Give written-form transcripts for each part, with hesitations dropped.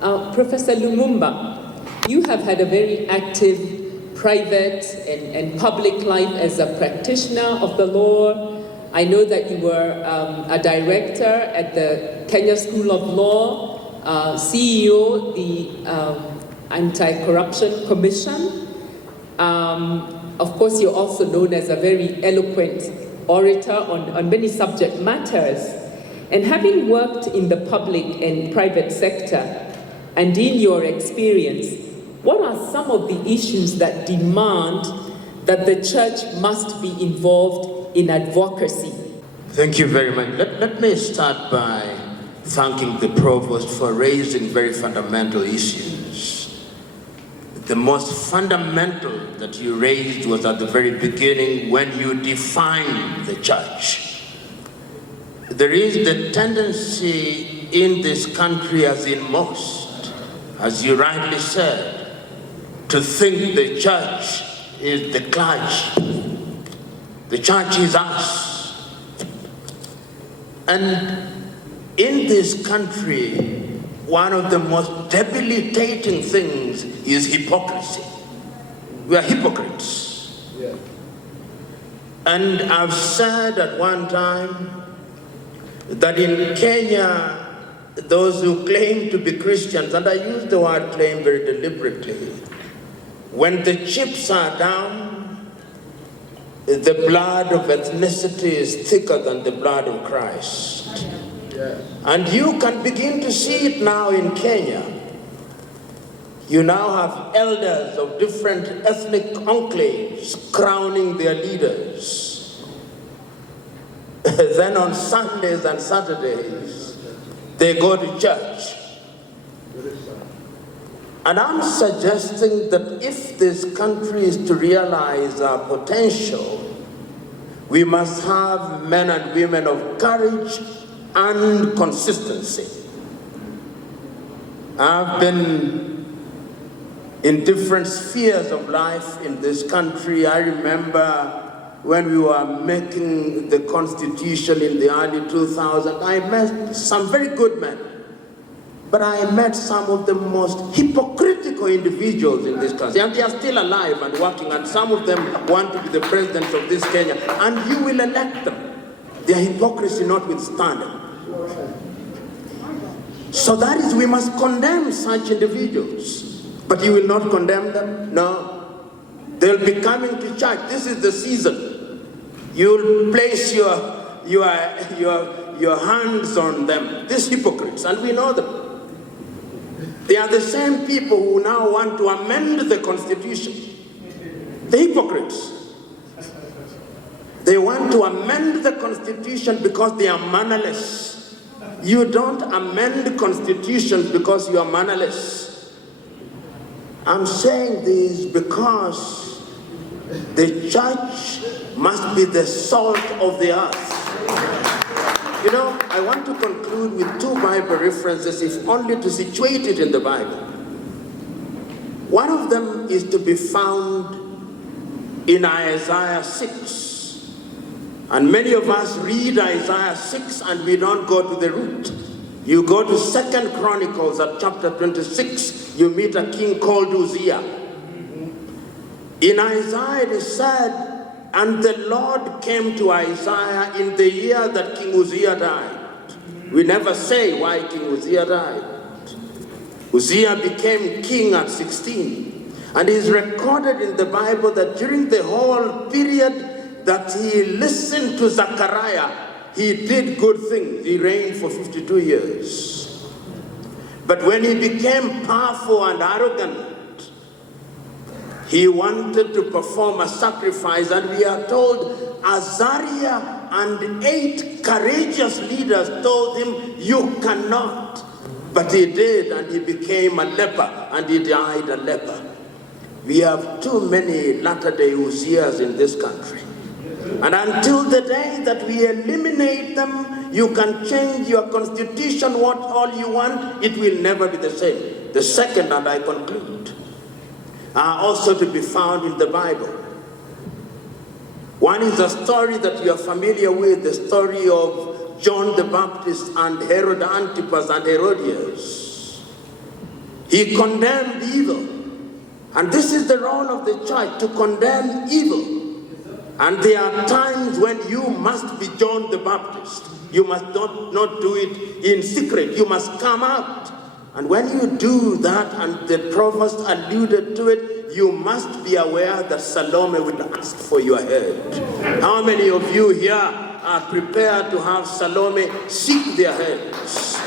Professor Lumumba, you have had a very active private and public life as a practitioner of the law. I know that you were a director at the Kenya School of Law, CEO, the Anti-Corruption Commission. Of course, you're also known as a very eloquent orator on many subject matters. And having worked in the public and private sector, and in your experience, what are some of the issues that demand that the church must be involved in advocacy? Thank you very much. Let me start by thanking the Provost for raising very fundamental issues. The most fundamental that you raised was at the very beginning when you defined the church. There is the tendency in this country, as in most, as you rightly said, to think the church is the clergy. The church is us. And in this country, one of the most debilitating things is hypocrisy. We are hypocrites. Yeah. And I've said at one time that in Kenya, those who claim to be Christians, and I use the word claim very deliberately, when the chips are down, the blood of ethnicity is thicker than the blood of Christ. Yeah. And you can begin to see it now in Kenya. You now have elders of different ethnic enclaves crowning their leaders. Then on Sundays and Saturdays, they go to church. And I'm suggesting that if this country is to realize our potential, we must have men and women of courage and consistency. I've been in different spheres of life in this country. I remember when we were making the Constitution in the early 2000s, I met some very good men, but I met some of the most hypocritical individuals in this country, and they are still alive and working, and some of them want to be the presidents of this Kenya, and you will elect them, their hypocrisy notwithstanding. So that is, we must condemn such individuals, but you will not condemn them? No. They'll be coming to church. This is the season. You'll place your hands on them, these hypocrites, and we know them. They are the same people who now want to amend the Constitution. The hypocrites. They want to amend the Constitution because they are mannerless. You don't amend constitutions because you are mannerless. I'm saying this because the church must be the salt of the earth. You know, I want to conclude with two Bible references, if only to situate it in the Bible. One of them is to be found in Isaiah 6. And many of us read Isaiah 6 and we don't go to the root. You go to 2 Chronicles at chapter 26, you meet a king called Uzziah. In Isaiah it is said, and the Lord came to Isaiah in the year that King Uzziah died. We never say why King Uzziah died. Uzziah became king at 16. And it is recorded in the Bible that during the whole period that he listened to Zechariah, he did good things. He reigned for 52 years. But when he became powerful and arrogant, he wanted to perform a sacrifice, and we are told Azariah and 8 courageous leaders told him, you cannot. But he did, and he became a leper, and he died a leper. We have too many latter-day Uzziahs in this country. And until the day that we eliminate them, you can change your constitution what all you want, it will never be the same. The second, and I conclude, are also to be found in the Bible. One is a story that you are familiar with, the story of John the Baptist and Herod Antipas and Herodias. He condemned evil. And this is the role of the church, to condemn evil. And there are times when you must be John the Baptist. You must not do it in secret. You must come out. And when you do that, and the provost alluded to it, you must be aware that Salome will ask for your head. How many of you here are prepared to have Salome seek their heads?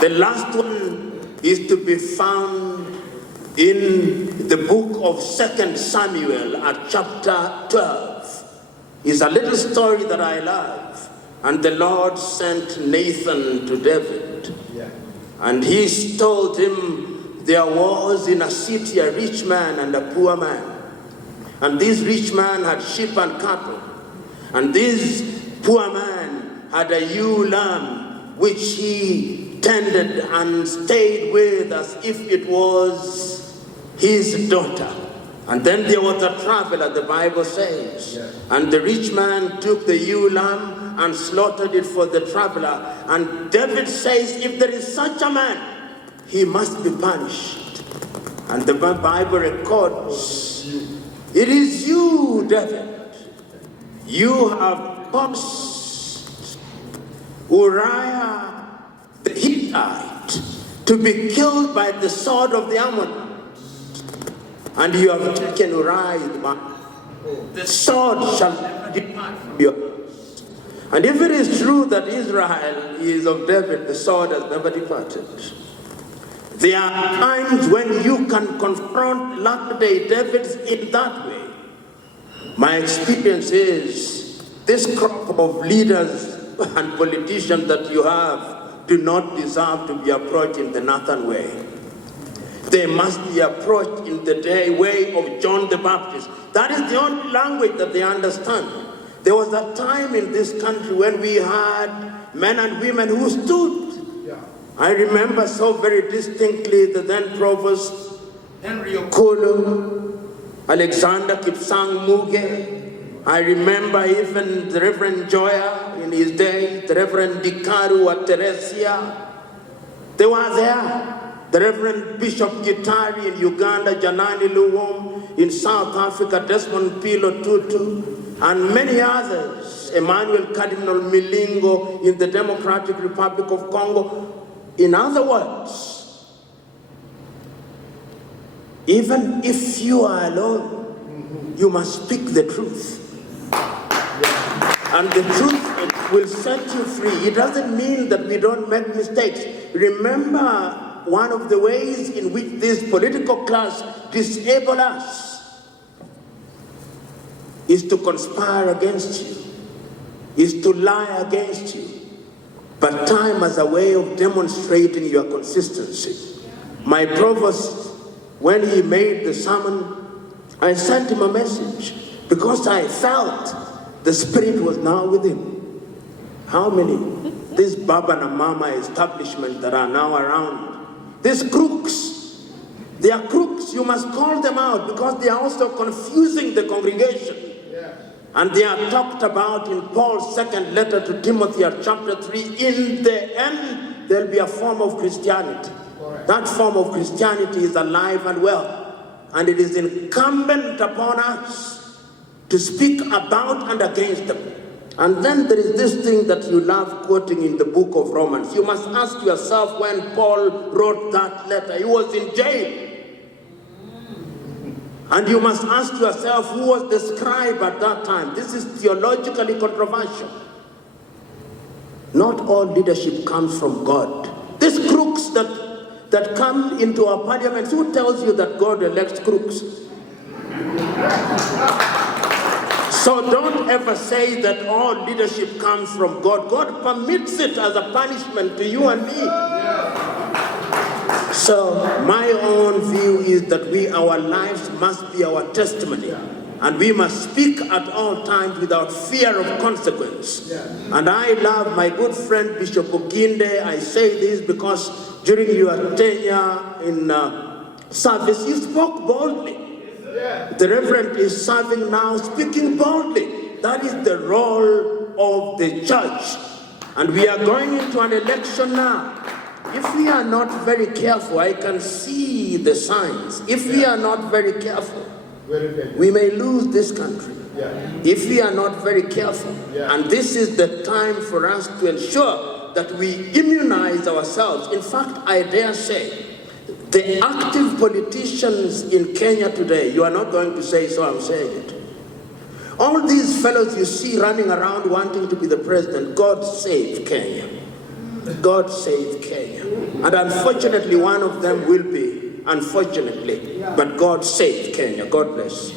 The last one is to be found in the book of 2 Samuel at chapter 12. It's a little story that I love. And the Lord sent Nathan to David. And he told him there was in a city a rich man and a poor man. And this rich man had sheep and cattle. And this poor man had a ewe lamb which he tended and stayed with as if it was his daughter. And then there was a traveler, the Bible says. And the rich man took the ewe lamb and slaughtered it for the traveler. And David says, if there is such a man, he must be punished. And the Bible records, it is you, David. You have caused Uriah the Hittite to be killed by the sword of the Ammonites. And you have taken Uriah the man. The sword shall never depart from your hands. And if it is true that Israel is of David, the sword has never departed. There are times when you can confront latter-day Davids in that way. My experience is this crop of leaders and politicians that you have do not deserve to be approached in the Nathan way. They must be approached in the way of John the Baptist. That is the only language that they understand. There was a time in this country when we had men and women who stood. I remember so very distinctly the then Provost Henry Okolo, Alexander Kipsang Muge. I remember even the Reverend Joya in his day, the Reverend Dikaru at Teresia. They were there. The Reverend Bishop Gitari in Uganda, Janani Luwum in South Africa, Desmond Pilo Tutu, and many others, Emmanuel Cardinal Milingo in the Democratic Republic of Congo. In other words, even if you are alone, you must speak the truth. And the truth will set you free. It doesn't mean that we don't make mistakes. Remember, one of the ways in which this political class disable us is to conspire against you, is to lie against you. But time as a way of demonstrating your consistency. My provost, when he made the sermon, I sent him a message because I felt the Spirit was now with him. How many? This Baba and Mama establishment that are now around, these crooks, they are crooks. You must call them out because they are also confusing the congregation. And they are talked about in Paul's second letter to Timothy at chapter 3. In the end, there'll be a form of Christianity. That form of Christianity is alive and well. And it is incumbent upon us to speak about and against them. And then there is this thing that you love quoting in the book of Romans. You must ask yourself, when Paul wrote that letter, he was in jail. And you must ask yourself, who was the scribe at that time? This is theologically controversial. Not all leadership comes from God. These crooks that come into our parliaments, who tells you that God elects crooks? So don't ever say that all leadership comes from God. God permits it as a punishment to you and me. So my own view is that our lives must be our testimony. And we must speak at all times without fear of consequence. And I love my good friend Bishop Okinde. I say this because during your tenure in service, you spoke boldly. The Reverend is serving now, speaking boldly. That is the role of the church. And we are going into an election now. if we are not very careful, I can see the signs. If we are not very careful, we may lose this country. If we are not very careful. And this is the time for us to ensure that we immunize ourselves. In fact, I dare say, the active politicians in Kenya today, you are not going to say so, I'm saying it. All these fellows you see running around wanting to be the president, God save Kenya. God save Kenya. And unfortunately, one of them will be, unfortunately, but God save Kenya. God bless.